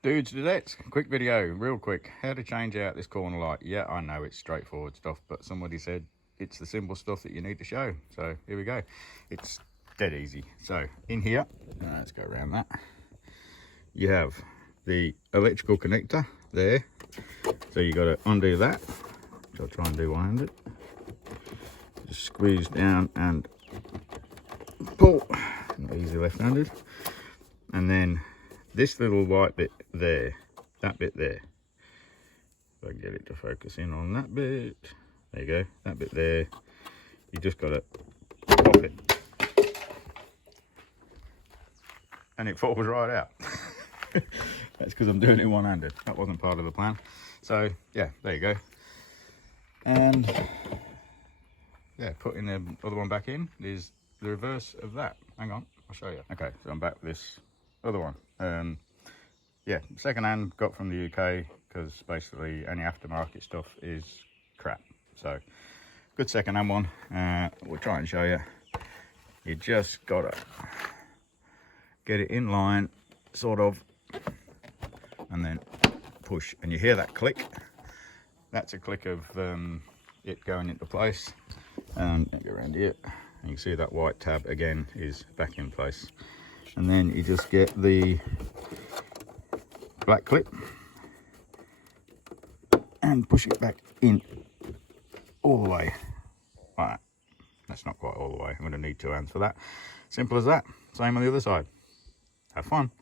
Dudes, dudettes, quick video, real quick. How to change out this corner light. Yeah, I know it's straightforward stuff, but somebody said it's the simple stuff that you need to show. So here we go. It's dead easy. So in here, let's go around that. You have the electrical connector there. So you got to undo that, which I'll try and do one-handed. Just squeeze down and pull. Not easy left-handed. And then this little white bit there, that bit there, if I can get it to focus in on that bit, there you go, that bit there, you just got to pop it and it falls right out. That's because I'm doing it one-handed. That wasn't part of the plan. So yeah, there you go. And yeah, putting the other one back in is the reverse of that. Hang on, I'll show you. Okay, so I'm back with this other one. Yeah, second hand, got from the UK, because basically any aftermarket stuff is crap. So good second hand one. We'll try and show you. You just gotta get it in line, sort of, and then push, and you hear that click. That's a click of it going into place. And go around here, and you can see that white tab again is back in place. And then you just get the black clip and push it back in all the way. Right, that's not quite all the way. I'm going to need 2 hands for that. Simple as that. Same on the other side. Have fun.